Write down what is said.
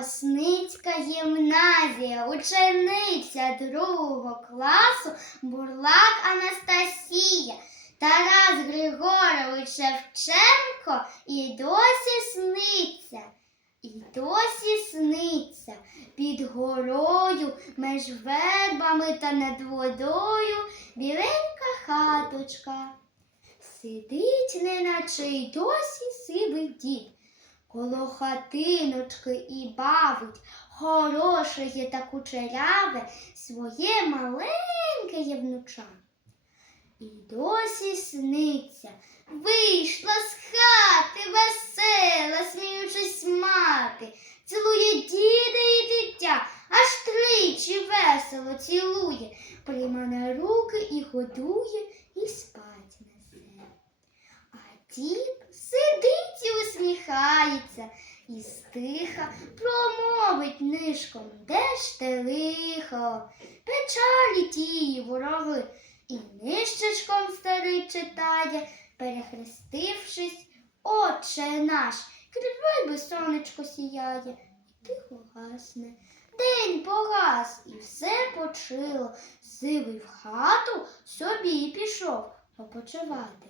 Осницька гімназія, учениця другого класу Бурлак Анастасія. Тарас Григорович Шевченко і досі сниться, і досі сниться під горою, меж вербами та над водою біленька хаточка. Сидить, неначе й досі сивий дід. Коло хатиночки і бавить хороше та кучеряве своє маленьке є внуча. І досі сниться, вийшла з хати весела, сміючись мати, цілує діда і дитя, аж тричі весело цілує, прийма на руки і годує, і спать несе. А дід сидить і стиха промовить нишком, де ж те лихо, печалі тії вороги, і нищечком старий читає, перехрестившись, Отче наш, кривай би сонечко сіяє, і тихо гасне. День погас, і все почило. Сивий в хату собі пішов попочивати.